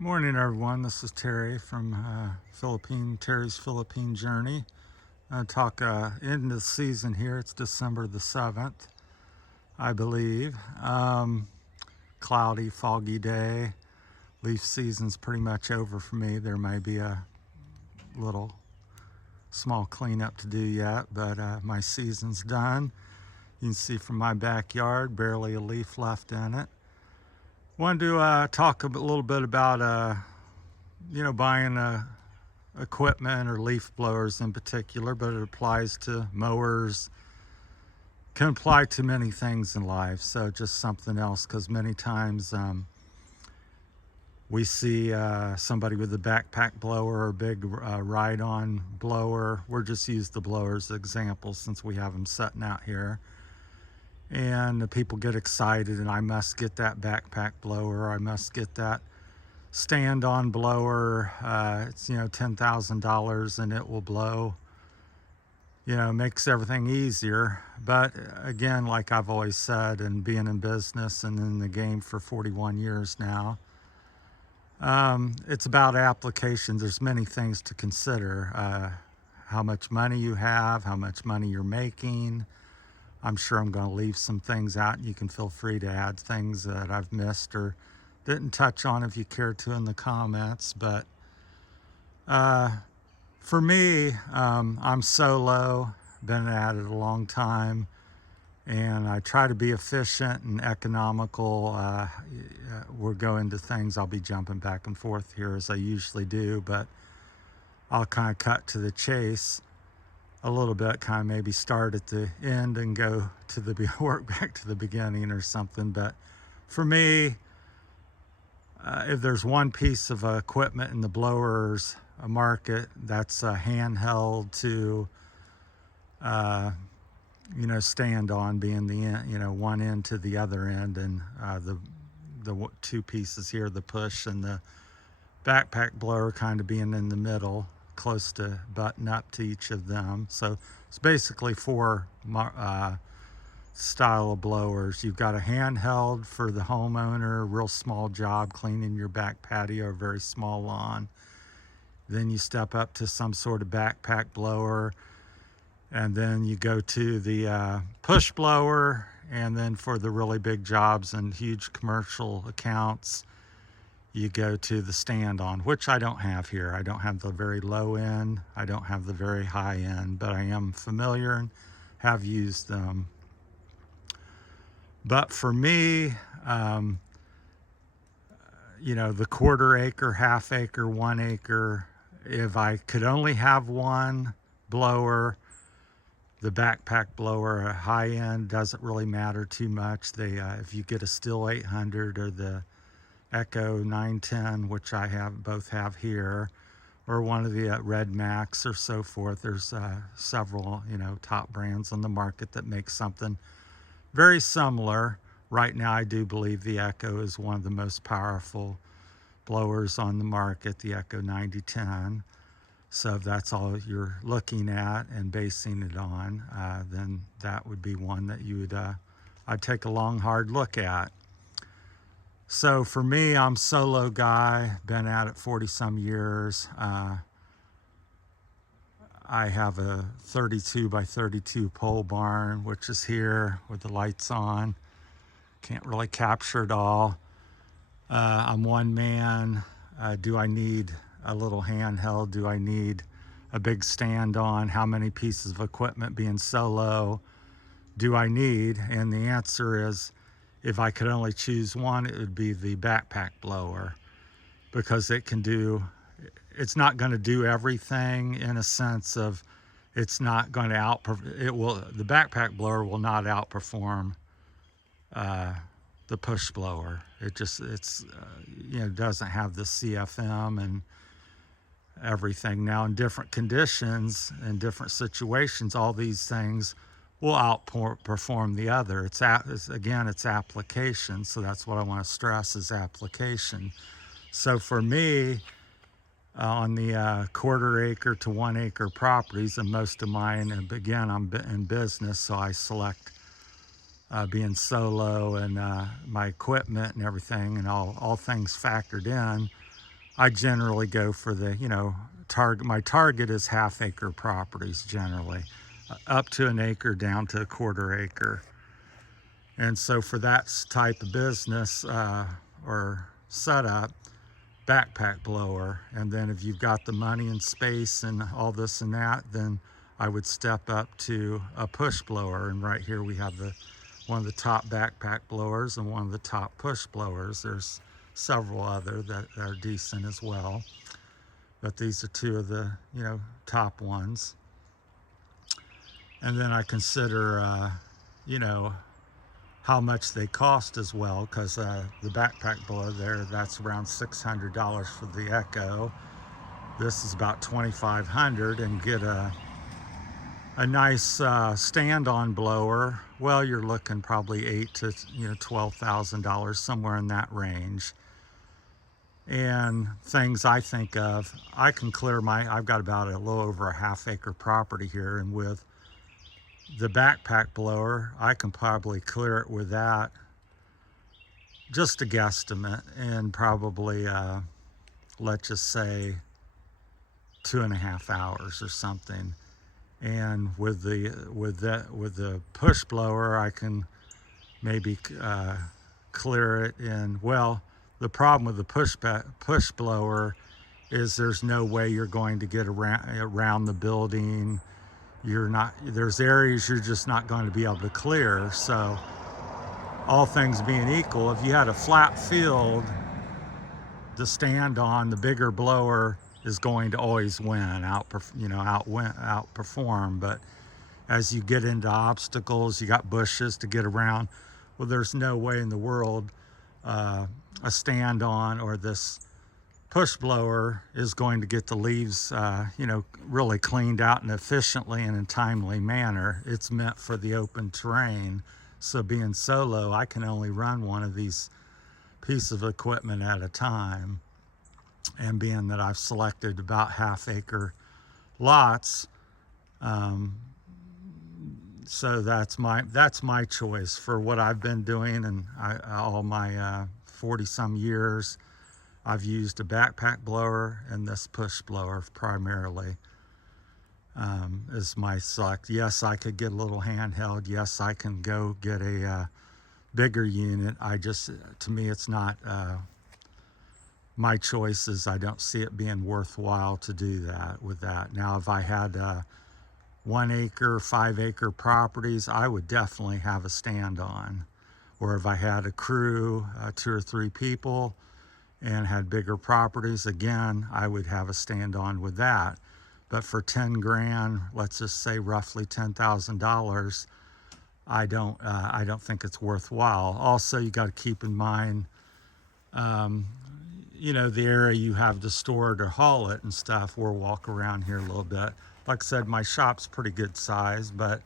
Morning, everyone. This is Terry from Terry's Philippine Journey. Talk end of the season here. It's December the 7th, I believe. Cloudy, foggy day. Leaf season's pretty much over for me. There may be a little small cleanup to do yet, but my season's done. You can see from my backyard, barely a leaf left in it. Wanted to talk a little bit about buying equipment or leaf blowers in particular, but it applies to mowers, can apply to many things in life. So just something else, because many times we see somebody with a backpack blower or big ride-on blower. We're just use the blower as an example since we have them sitting out here. And the people get excited, and I must get that backpack blower. I must get that stand-on blower. It's $10,000 and it will blow. Makes everything easier. But again, like I've always said, and being in business and in the game for 41 years now, it's about applications. There's many things to consider. How much money you have, how much money you're making. I'm sure I'm going to leave some things out. You can feel free to add things that I've missed or didn't touch on if you care to in the comments. But for me, I'm solo, been at it a long time, and I try to be efficient and economical. We're going to things, I'll be jumping back and forth here as I usually do, but I'll kind of cut to the chase a little bit, kind of maybe start at the end and go to the work back to the beginning or something. But for me, if there's one piece of equipment in the blowers market that's handheld to stand on, being the end, one end to the other end, and the two pieces here, the push and the backpack blower, kind of being in the middle, close to button up to each of them. So it's basically four style of blowers. You've got a handheld for the homeowner, real small job, cleaning your back patio or very small lawn. Then you step up to some sort of backpack blower, and then you go to the push blower, and then for the really big jobs and huge commercial accounts, you go to the stand-on, which I don't have here. I don't have the very low end. I don't have the very high end, but I am familiar and have used them. But for me, the quarter acre, half acre, 1 acre, if I could only have one blower, the backpack blower, a high end, doesn't really matter too much. If you get a Stihl 800 or the Echo 910, which I both have here, or one of the Red Max or so forth. There's several, top brands on the market that make something very similar. Right now, I do believe the Echo is one of the most powerful blowers on the market, the Echo 9010. So if that's all you're looking at and basing it on, then that would be one that I'd take a long, hard look at. So for me, I'm solo guy, been at it 40 some years. I have a 32 by 32 pole barn, which is here with the lights on. Can't really capture it all. I'm one man. Do I need a little handheld? Do I need a big stand on? How many pieces of equipment, being solo, do I need? And the answer is, if I could only choose one, it would be the backpack blower, because it's not going to do everything, in a sense of it's not going to the backpack blower will not outperform the push blower. Doesn't have the CFM and everything. Now, in different conditions and different situations, all these things will outperform the other. It's application. So that's what I want to stress, is application. So for me, on the quarter acre to 1 acre properties, and most of mine, and again, I'm in business, so I select being solo and my equipment and everything, and all things factored in. I generally go for the, my target is half-acre properties generally, up to an acre down to a quarter acre. And so for that type of business or setup, backpack blower. And then if you've got the money and space and all this and that, then I would step up to a push blower. And right here we have one of the top backpack blowers and one of the top push blowers. There's several other that are decent as well, but these are two of the top ones. And then I consider how much they cost as well, because the backpack blower there, that's around $600 for the Echo. This is about $2,500, and get a nice stand-on blower. Well, you're looking probably $8,000 to $12,000, somewhere in that range. And things I think of, I can clear I've got about a little over a half-acre property here, and with the backpack blower, I can probably clear it with that, just a guesstimate, in probably let's just say 2.5 hours or something. And with the push blower, I can maybe clear it in, well, the problem with the push blower is there's no way you're going to get around the building. There's areas you're just not going to be able to clear. So all things being equal, if you had a flat field to stand on, the bigger blower is going to always win, outperform. But as you get into obstacles, you got bushes to get around. Well, there's no way in the world a stand on or this push blower is going to get the leaves, really cleaned out and efficiently and in a timely manner. It's meant for the open terrain. So being solo, I can only run one of these pieces of equipment at a time. And being that I've selected about half-acre lots, so that's my choice for what I've been doing, and all my 40-some years. I've used a backpack blower and this push blower primarily as my select. Yes, I could get a little handheld. Yes, I can go get a bigger unit. To me, it's not my choices. I don't see it being worthwhile to do that with that. Now, if I had 1 acre, 5 acre properties, I would definitely have a stand on. Or if I had a crew, 2 or 3 people, and had bigger properties, again, I would have a stand on with that. But for 10 grand, let's just say roughly $10,000, I don't think it's worthwhile. Also, you got to keep in mind, the area you have to store it or haul it and stuff. We'll walk around here a little bit. Like I said, my shop's pretty good size, but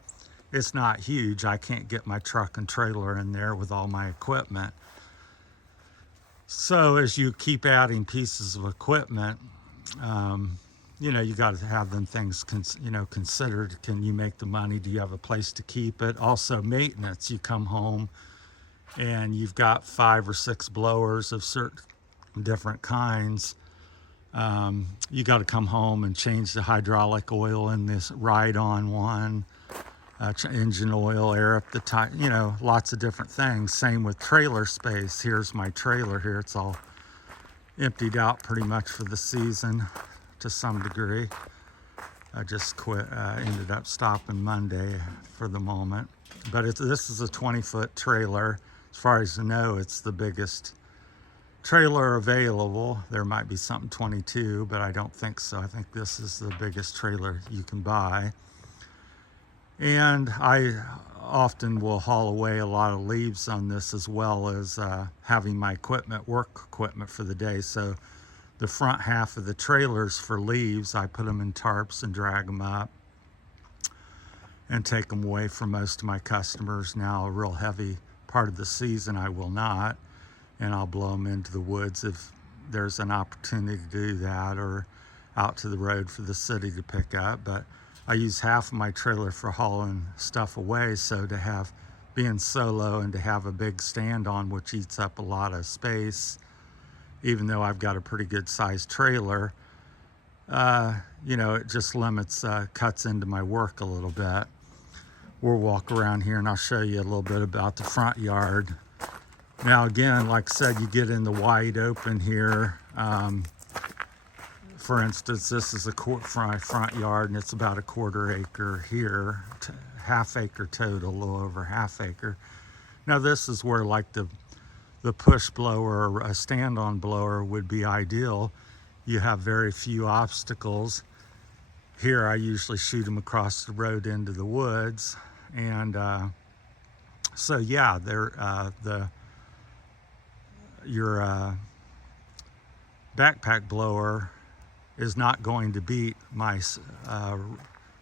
it's not huge. I can't get my truck and trailer in there with all my equipment. So as you keep adding pieces of equipment, you got to have them things considered. Can you make the money? Do you have a place to keep it? Also maintenance. You come home and you've got 5 or 6 blowers of certain different kinds. You got to come home and change the hydraulic oil in this ride-on one, engine oil, air up the tire, lots of different things. Same with trailer space. Here's my trailer here. It's all emptied out pretty much for the season to some degree. I just ended up stopping Monday for the moment. But this is a 20-foot trailer. As far as I know, it's the biggest trailer available. There might be something 22, but I don't think so. I think this is the biggest trailer you can buy. And I often will haul away a lot of leaves on this, as well as having my work equipment for the day. So the front half of the trailers for leaves, I put them in tarps and drag them up and take them away from most of my customers. Now, a real heavy part of the season, I will not, and I'll blow them into the woods if there's an opportunity to do that, or out to the road for the city to pick up. But I use half of my trailer for hauling stuff away, so being solo and to have a big stand on, which eats up a lot of space even though I've got a pretty good sized trailer. You know, it just limits, cuts into my work a little bit. We'll walk around here and I'll show you a little bit about the front yard. Now again, like I said, you get in the wide open here. For instance, this is a front yard and it's about a 1/4 acre here, half acre total, a little over half acre. Now this is where like the push blower or a stand-on blower would be ideal. You have very few obstacles. Here I usually shoot them across the road into the woods. And so yeah, your backpack blower is not going to beat my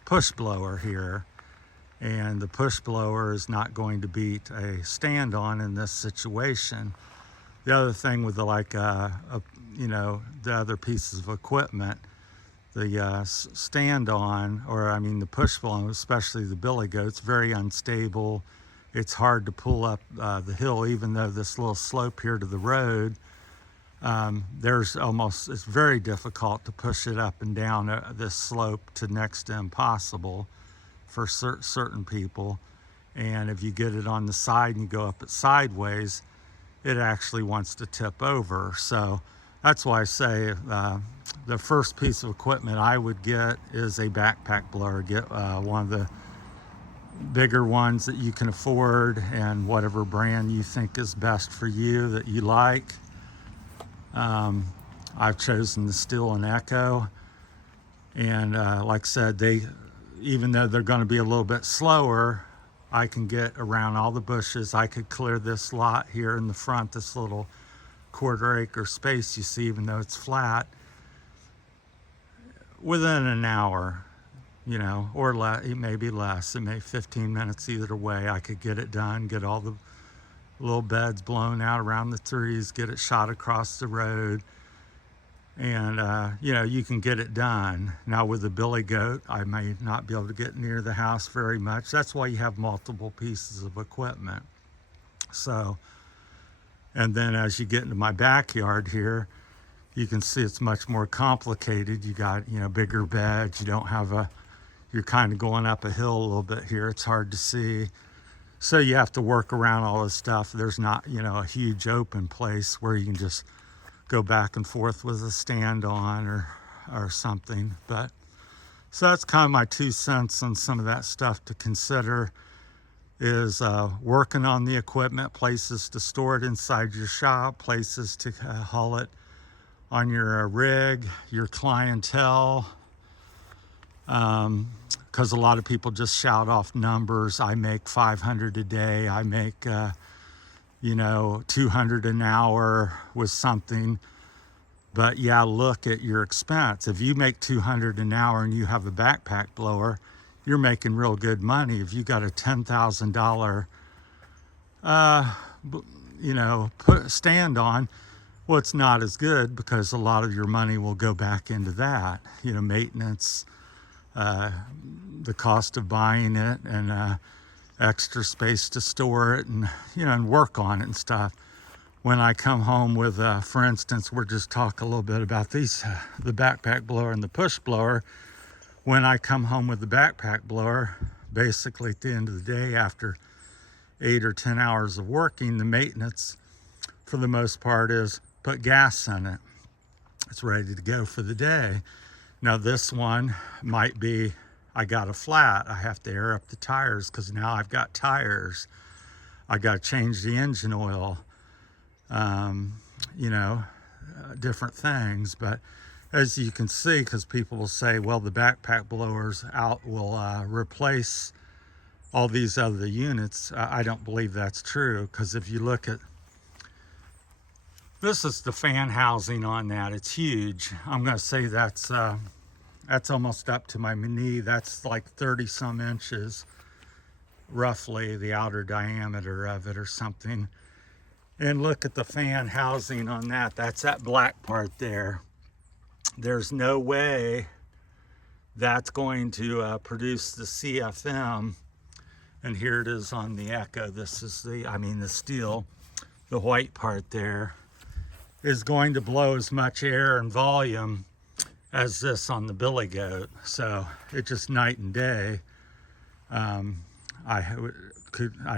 push blower here. And the push blower is not going to beat a stand-on in this situation. The other thing with you know, the other pieces of equipment, the stand-on, or I mean the push blower, especially the billy goat's very unstable. It's hard to pull up the hill, even though this little slope here to the road, it's very difficult to push it up and down this slope to next to impossible for certain people. And if you get it on the side and you go up it sideways, it actually wants to tip over. So that's why I say the first piece of equipment I would get is a backpack blower. Get one of the bigger ones that you can afford, and whatever brand you think is best for you that you like. I've chosen the Stihl and Echo, and like I said, even though they're going to be a little bit slower, I can get around all the bushes. I could clear this lot here in the front, this little 1/4 acre space you see, even though it's flat, within an hour, you know, or maybe less. It may 15 minutes either way. I could get it done, get all the little beds blown out around the trees, get it shot across the road, and you know, you can get it done. Now with the billy goat, I may not be able to get near the house very much. That's why you have multiple pieces of equipment. So, and then as you get into my backyard here, you can see it's much more complicated. You got, you know, bigger beds. You don't have you're kind of going up a hill a little bit here. It's hard to see. So you have to work around all this stuff. There's not, you know, a huge open place where you can just go back and forth with a stand on or something. But so that's kind of my 2 cents on some of that stuff to consider, is working on the equipment, places to store it inside your shop, places to haul it on your rig, your clientele. Because a lot of people just shout off numbers. I make 500 a day. I make, you know, 200 an hour with something. But yeah, look at your expense. If you make 200 an hour and you have a backpack blower, you're making real good money. If you got a $10,000, you know, stand on, well, it's not as good because a lot of your money will go back into that, you know, maintenance, the cost of buying it, and extra space to store it, and, you know, and work on it and stuff. When I come home with, for instance, we're just talking a little bit about these, the backpack blower and the push blower. When I come home with the backpack blower, basically at the end of the day, after 8 or 10 hours of working, the maintenance for the most part is put gas in it. It's ready to go for the day. Now this one might be, I got a flat. I have to air up the tires because now I've got tires. I got to change the engine oil, you know, different things. But as you can see, because people will say, well, the backpack blowers will replace all these other units. I don't believe that's true, because if you look at, this is the fan housing on that. It's huge. I'm going to say that's almost up to my knee. That's like 30 some inches, roughly, the outer diameter of it or something. And look at the fan housing on that. That's that black part there. There's no way that's going to produce the CFM. And here it is on the Echo. This is the Stihl, the white part there. is going to blow as much air and volume as this on the billy goat. So it's just night and day. I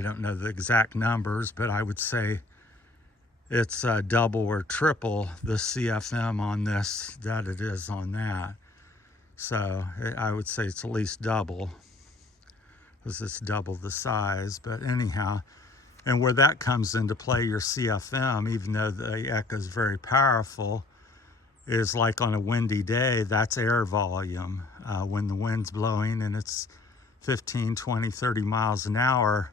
don't know the exact numbers, but I would say it's double or triple the CFM on this that it is on that. So I would say it's at least double, because it's double the size. But anyhow, and where that comes into play, your CFM, even though the echo is very powerful, is like on a windy day, that's air volume. When the wind's blowing and it's 15, 20, 30 miles an hour,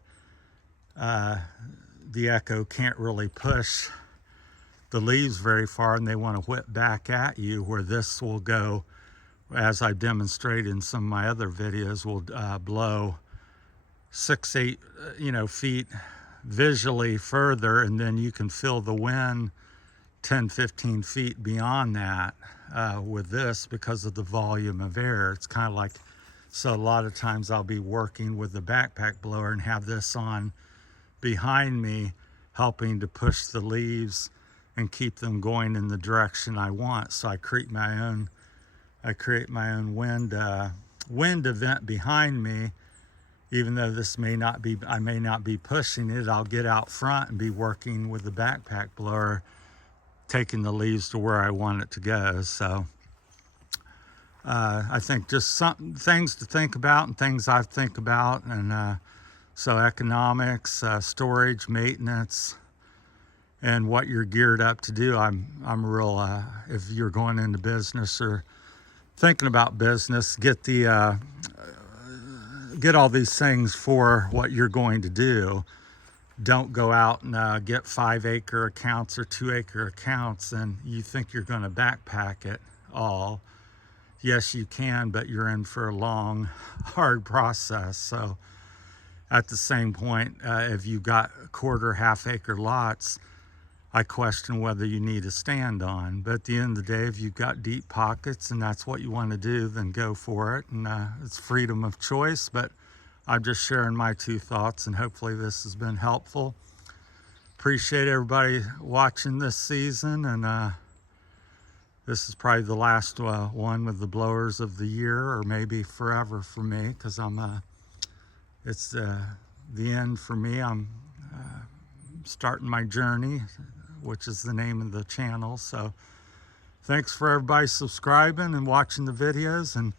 the echo can't really push the leaves very far, and they want to whip back at you, where this will go, as I demonstrated in some of my other videos, will blow 6, 8 feet visually further, and then you can feel the wind 10, 15 feet beyond that with this, because of the volume of air. It's kind of like, so a lot of times I'll be working with the backpack blower and have this on behind me, helping to push the leaves and keep them going in the direction I want. So I create my own wind event behind me. Even though this I may not be pushing it, I'll get out front and be working with the backpack blower, taking the leaves to where I want it to go. So I think just some things to think about, and things I think about, and so economics, storage, maintenance, and what you're geared up to do. I'm real, if you're going into business or thinking about business, get all these things for what you're going to do. Don't go out and get 5-acre accounts or 2-acre accounts and you think you're going to backpack it all. Yes, you can, but you're in for a long, hard process. So at the same point, if you got quarter, half-acre lots, I question whether you need a stand on. But at the end of the day, if you've got deep pockets and that's what you want to do, then go for it. And it's freedom of choice, but I'm just sharing my 2 thoughts, and hopefully this has been helpful. Appreciate everybody watching this season, and this is probably the last one with the blowers of the year, or maybe forever for me, because it's the end for me. I'm starting my journey, which is the name of the channel. So thanks for everybody subscribing and watching the videos, and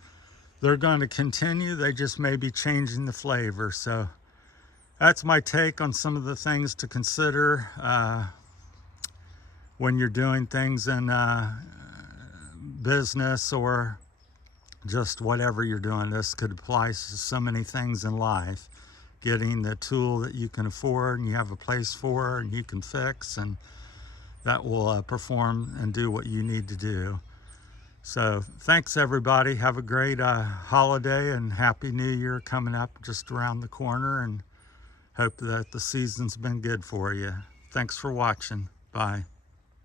they're going to continue. They just may be changing the flavor. So that's my take on some of the things to consider when you're doing things in business or just whatever you're doing. This could apply to so many things in life. Getting the tool that you can afford and you have a place for and you can fix, and that will perform and do what you need to do. So thanks everybody. Have a great holiday and Happy New Year coming up just around the corner, and hope that the season's been good for you. Thanks for watching. Bye.